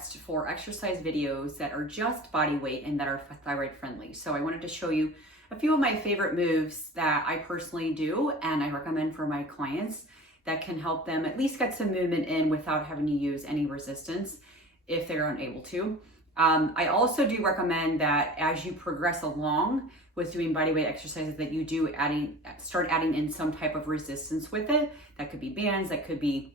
request for exercise videos that are just body weight and that are thyroid friendly. So I wanted to show you a few of my favorite moves that I personally do and I recommend for my clients that can help them at least get some movement in without having to use any resistance if they're unable to. I also do recommend that as you progress along with doing bodyweight exercises that you do start adding in some type of resistance with it. That could be bands, that could be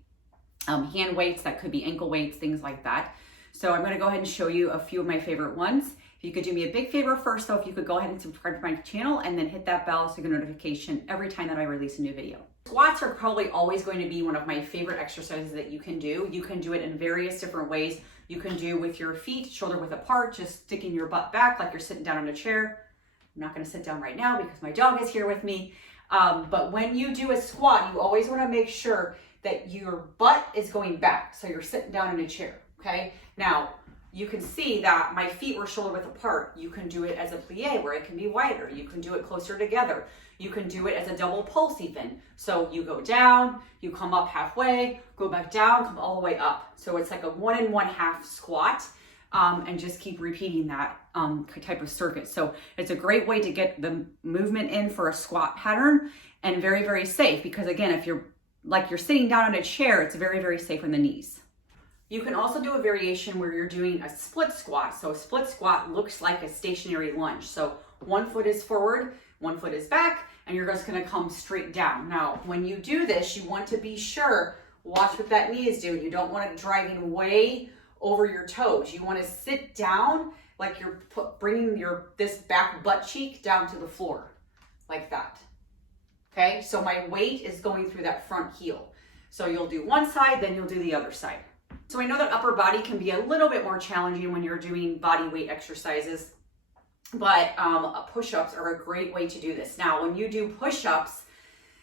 hand weights, that could be ankle weights, things like that. So I'm gonna go ahead and show you a few of my favorite ones. If you could do me a big favor first though, if you could go ahead and subscribe to my channel and then hit that bell so you get a notification every time that I release a new video. Squats are probably always going to be one of my favorite exercises that you can do. You can do it in various different ways. You can do with your feet shoulder width apart, just sticking your butt back like you're sitting down in a chair. I'm not gonna sit down right now because my dog is here with me. But when you do a squat, you always wanna make sure that your butt is going back. So you're sitting down in a chair, okay? Now, you can see that my feet were shoulder width apart. You can do it as a plie where it can be wider. You can do it closer together. You can do it as a double pulse even. So you go down, you come up halfway, go back down, come all the way up. So it's like a 1 1/2 squat and just keep repeating that type of circuit. So it's a great way to get the movement in for a squat pattern and very, very safe because again, if you're sitting down in a chair, it's very, very safe on the knees. You can also do a variation where you're doing a split squat. So a split squat looks like a stationary lunge. So one foot is forward, one foot is back, and you're just gonna come straight down. Now, when you do this, you want to be sure, watch what that knee is doing. You don't want it driving way over your toes. You wanna sit down like you're bringing this back butt cheek down to the floor, like that. Okay, so my weight is going through that front heel. So you'll do one side, then you'll do the other side. So I know that upper body can be a little bit more challenging when you're doing body weight exercises, but push-ups are a great way to do this. Now, when you do push-ups,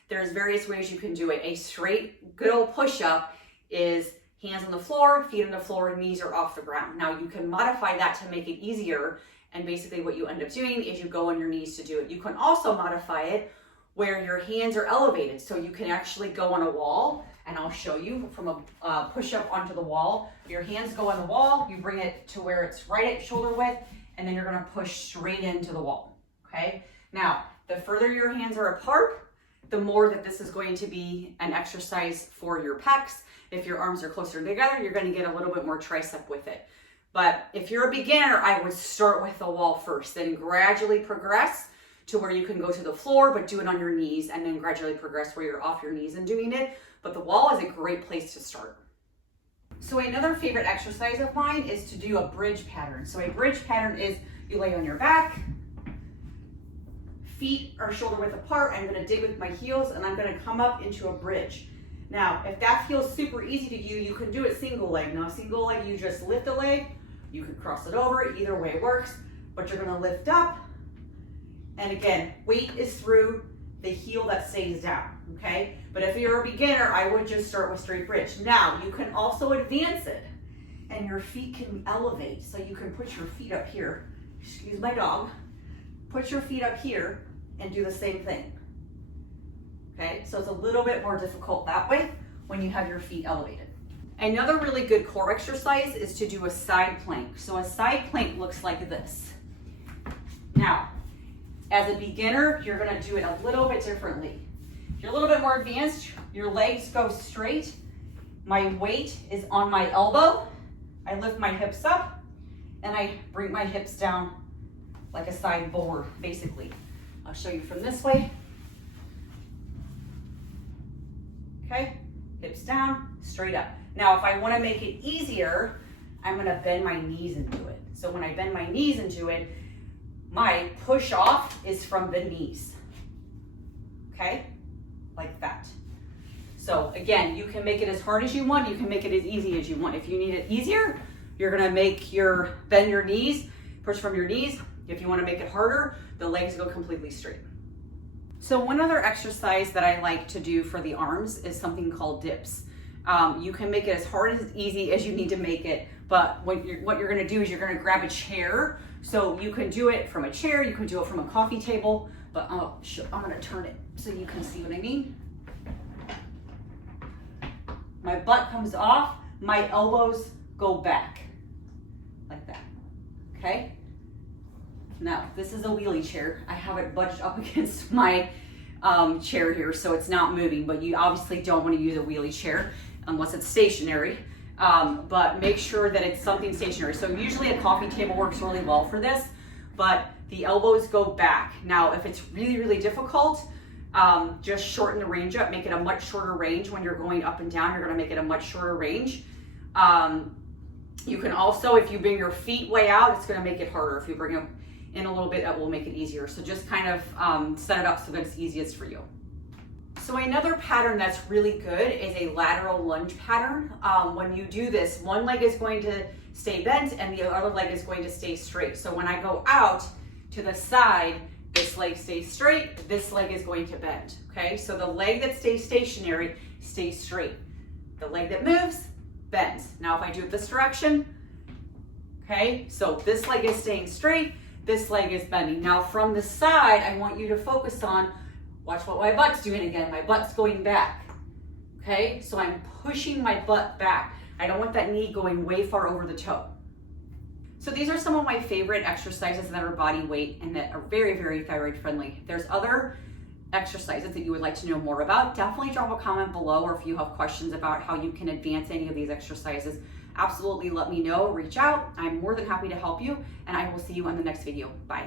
there's various ways you can do it. A straight, good old push-up is hands on the floor, feet on the floor, knees are off the ground. Now, you can modify that to make it easier, and basically what you end up doing is you go on your knees to do it. You can also modify it where your hands are elevated. So you can actually go on a wall, and I'll show you from a push-up onto the wall. Your hands go on the wall, you bring it to where it's right at shoulder width, and then you're gonna push straight into the wall, okay? Now, the further your hands are apart, the more that this is going to be an exercise for your pecs. If your arms are closer together, you're gonna get a little bit more tricep with it. But if you're a beginner, I would start with the wall first, then gradually progress to where you can go to the floor, but do it on your knees, and then gradually progress where you're off your knees and doing it. But the wall is a great place to start. So another favorite exercise of mine is to do a bridge pattern. So a bridge pattern is you lay on your back, feet are shoulder width apart. I'm gonna dig with my heels and I'm gonna come up into a bridge. Now, if that feels super easy to you, you can do it single leg. Now, single leg, you just lift a leg, you can cross it over, either way works, but you're gonna lift up. And again, weight is through the heel that stays down, okay? But if you're a beginner, I would just start with straight bridge. Now, you can also advance it, and your feet can elevate. So you can put your feet up here. Excuse my dog. Put your feet up here and do the same thing, okay? So it's a little bit more difficult that way when you have your feet elevated. Another really good core exercise is to do a side plank. So a side plank looks like this. Now, as a beginner, you're gonna do it a little bit differently. If you're a little bit more advanced, your legs go straight. My weight is on my elbow. I lift my hips up and I bring my hips down like a side board, basically. I'll show you from this way. Okay, hips down, straight up. Now, if I wanna make it easier, I'm gonna bend my knees into it. So when I bend my knees into it, my push off is from the knees, okay? Like that. So again, you can make it as hard as you want, you can make it as easy as you want. If you need it easier, you're gonna bend your knees, push from your knees. If you wanna make it harder, the legs go completely straight. So one other exercise that I like to do for the arms is something called dips. You can make it as hard as easy as you need to make it, but what you're gonna do is you're gonna grab a chair. So you can do it from a chair, you can do it from a coffee table, but I'm gonna turn it so you can see what I mean. My butt comes off, my elbows go back, like that, okay? Now, this is a wheelie chair. I have it budged up against my chair here, so it's not moving, but you obviously don't want to use a wheelie chair unless it's stationary, but make sure that it's something stationary. So usually a coffee table works really well for this, but the elbows go back. Now, if it's really, really difficult, just shorten the range up, make it a much shorter range. When you're going up and down, you're gonna make it a much shorter range. You can also, if you bring your feet way out, it's gonna make it harder. If you bring them in a little bit, that will make it easier. So just kind of set it up so that it's easiest for you. So another pattern that's really good is a lateral lunge pattern. When you do this, one leg is going to stay bent and the other leg is going to stay straight. So when I go out to the side, this leg stays straight, this leg is going to bend, okay? So the leg that stays stationary stays straight. The leg that moves, bends. Now if I do it this direction, okay? So this leg is staying straight, this leg is bending. Now from the side, I want you to focus on, watch what my butt's doing again. My butt's going back, okay? So I'm pushing my butt back. I don't want that knee going way far over the toe. So these are some of my favorite exercises that are body weight and that are very, very thyroid friendly. If there's other exercises that you would like to know more about, definitely drop a comment below, or if you have questions about how you can advance any of these exercises, absolutely let me know, reach out. I'm more than happy to help you, and I will see you on the next video. Bye.